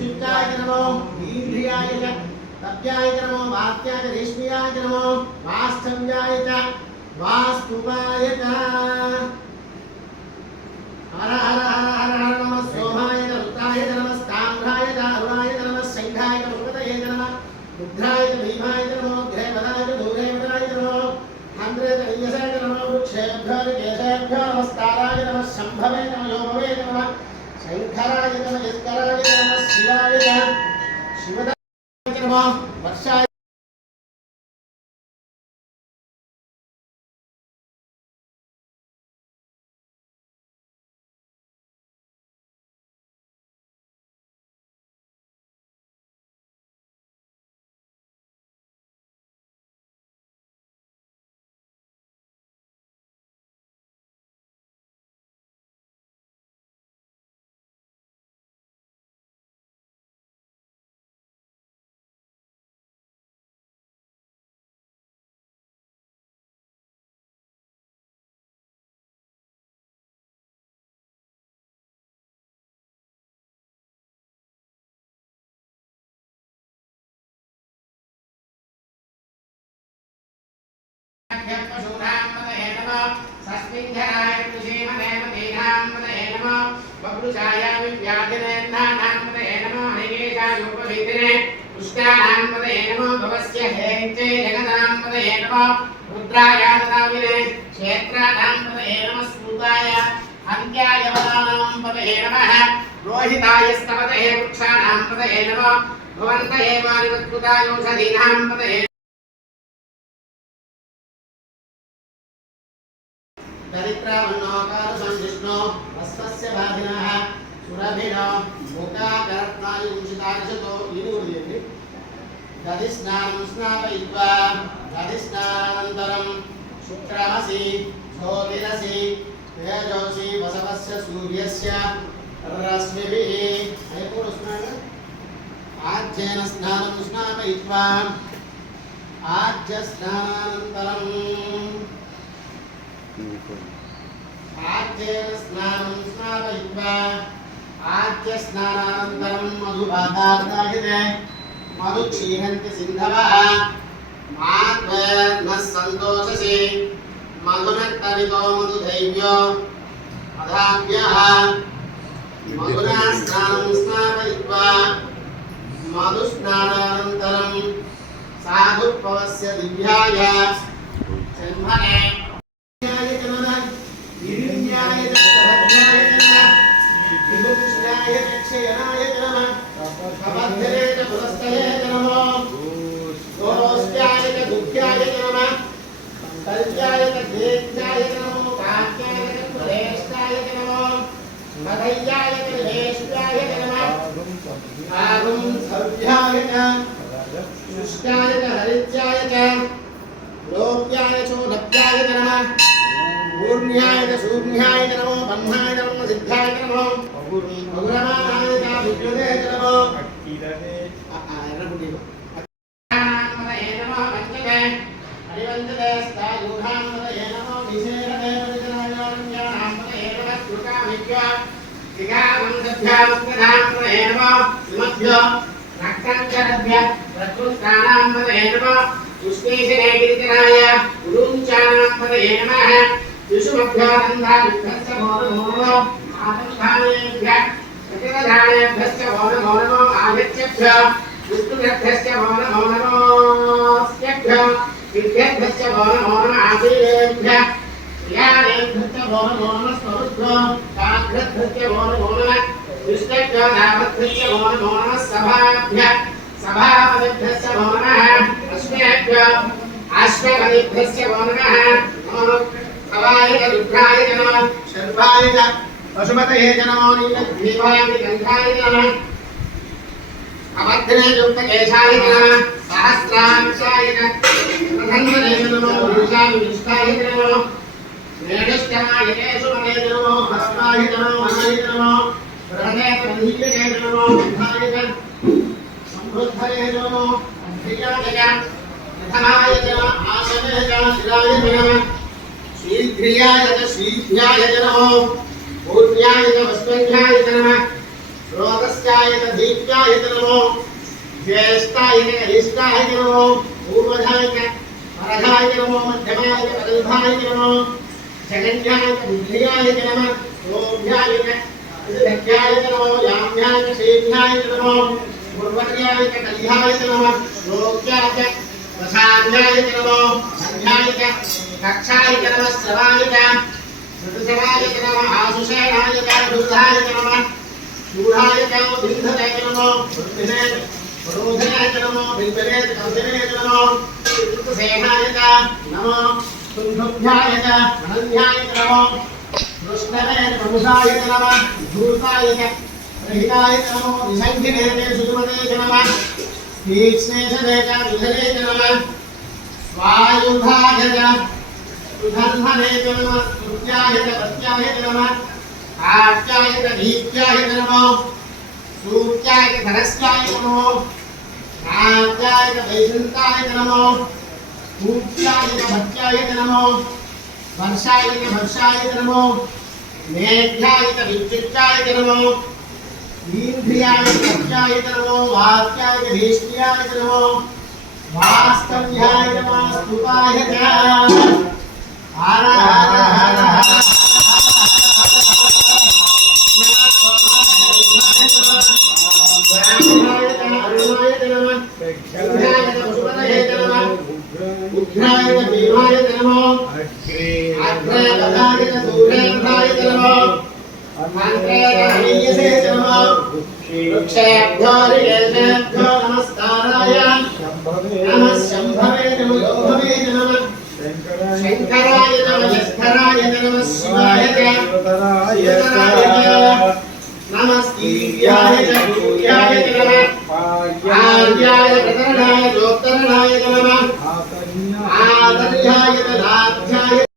विद्युत्काय नमो इंद्रियाय च तप्याय नमो वात्याय रेश्म्याय नमो वास्तव्याय च वास्तुवाय च हर हर हर हर हर नमः सोमाय च रुद्राय च नमः स्ताम्राय च अरुणाय च नमः शंखाय च मुक्तये च नमः रुद्राय च भीमाय च नमो ग्रहपदाय च दूरेपदाय च नमो हंद्रे च नियसाय च नमो वृक्षेभ्यो केशेभ्यो नमस्काराय च नमः शंभवे च नमः योमवे च नमः शंकराय च नमः यस्कराय च नमः शिवाय च शिवदाय च नमः वर्षाय रोहिताय स्तवते वृक्षाणां पतये नमः भवन्तये मारिवत्कृताय औषधीनां पतये दरिद्रावन्नोकार संजिष्णो वस्वस्य भागिनः सुरभिनो मुखाकरत्नायुंशितार्षतो इनुर्यन्ति दधिस्नानं स्नापयित्वा दधिस्नानन्तरं शुक्रमसि ज्योतिरसि तेजोसि वसवस्य सूर्यस्य रश्मिभिः आज्येन स्नानं स्नापयित्वा आज्यस्नानानन्तरं आज्येन स्नानं स्नापयित्वा आज्यस्नानानन्तरं मधुपादार्थायते मधुक्षीहन्ति सिन्धवः मात्वेर्नः सन्तोषसि मधुनक्तरितो मधुदैव्यो अधाभ्यः मधुना स्नानं स्नापयित्वा मधुस्नानानन्तरं साधुत्वस्य दिव्याय जन्मने लोक्याय चोलभ्याय नमः पूर्ण्याय शून्याय नमो ब्रह्माय नमः सिद्धाय नमः भगवानाय विद्युते नमः हरिवन्दते स्थायूहां मदये नमो विशेषते परिजनायां मदये नमः दुर्गामिभ्यो दिगावं सभ्यां प्रधां मदये नमः सुमभ्यो रक्तञ्चरभ्य प्रकृष्टानां मदये नमः उष्णेशने गिरिजनाय उलूञ्चानां पदये नमः विषुमभ्यानन्दाभ्यश्च भो नमो आतङ्कानेभ्यः प्रतिरधानेभ्यश्च भो नमो आदित्यभ्यः विष्णुभ्यश्च भो नमोऽस्यभ्यः विद्येभ्यश्च भो नमो आशीरेभ्यः प्रियानेभ्यश्च भो नमो स्वरुभ्यो काभ्यश्च भो नमो विष्णुभ्यो दावद्भ्यश्च भो नमो सभाभ्यः सभापतिभ्यश्च भो नमः अश्वेभ्यो अश्वपतिभ्यश्च भो नमः भवाय रुद्राय नमः शर्वाय च पशुपतये नमो नीलग्रीवाय गन्धाय नमः अभद्रे युक्तकेशाय नमः सहस्रांशाय प्रथमने नमो पुरुषाय विष्टाय नमो नेडष्टमाय केशवने नमो हस्ताय नमो मनाय नमो प्रहदे प्रदीपे नमो गन्धाय च संवृद्धये नमो अध्याय च प्रथमाय च आसने च शिराय नमः शीघ्रियाय च शीघ्राय च नमो पूर्ण्याय च वस्त्वन्याय च नमः रोगस्याय दीप्याय नमो ज्येष्ठाय कनिष्ठाय नमो पूर्वजाय परधाय नमो मध्यमाय अल्भाय नमो जगन्याय बुद्धियाय नमः ओभ्याय दक्षाय नमो याम्याय शेभ्याय नमो पूर्वज्ञाय कल्याय नमः रोग्याय प्रसाद्याय नमो संध्याय कक्षाय नमः श्रवाय ऋतुसवाय नमः आशुषेणाय दुर्धाय नमः शूराय बिंधनाय नमो रोधनाय नमो बिंदनाय नमो सेनाय नमो कुंभभ्याय अनन्याय नमो कृष्णवे मनुषाय नमः धूताय रहिताय नमो निसंगिने सुमते नमः तीक्ष्णेशने विधने नमः स्वायुधाय सुधन्वने नमः स्तुत्याय प्रत्याय नमः आत्याय दीप्याय नमो सूत्याय धनस्याय नमो नात्याय वैकुंठाय नमो पूज्याय भक्त्याय नमो वर्षाय वर्षाय नमो मेघ्याय विद्युत्याय नमो इंद्रियाय भक्त्याय नमो वाक्याय भीष्ण्याय नमो वास्तव्याय नमः स्तुपाय हर हर हर उग्राय भीमाय नमो अग्रे बदाय दूरेन्द्राय नमो मंत्रे हनीयसे नमो वृक्षेभ्यो ऋषेभ्यो नमस्काराय नमः शंभवे नमो योभवे नमः शंकराय नमः यस्कराय नमः शिवाय नमः स्तुत्याय पूज्याय नमः आर्याय प्रतरणाय जोत्तरणाय नमः आदर्याय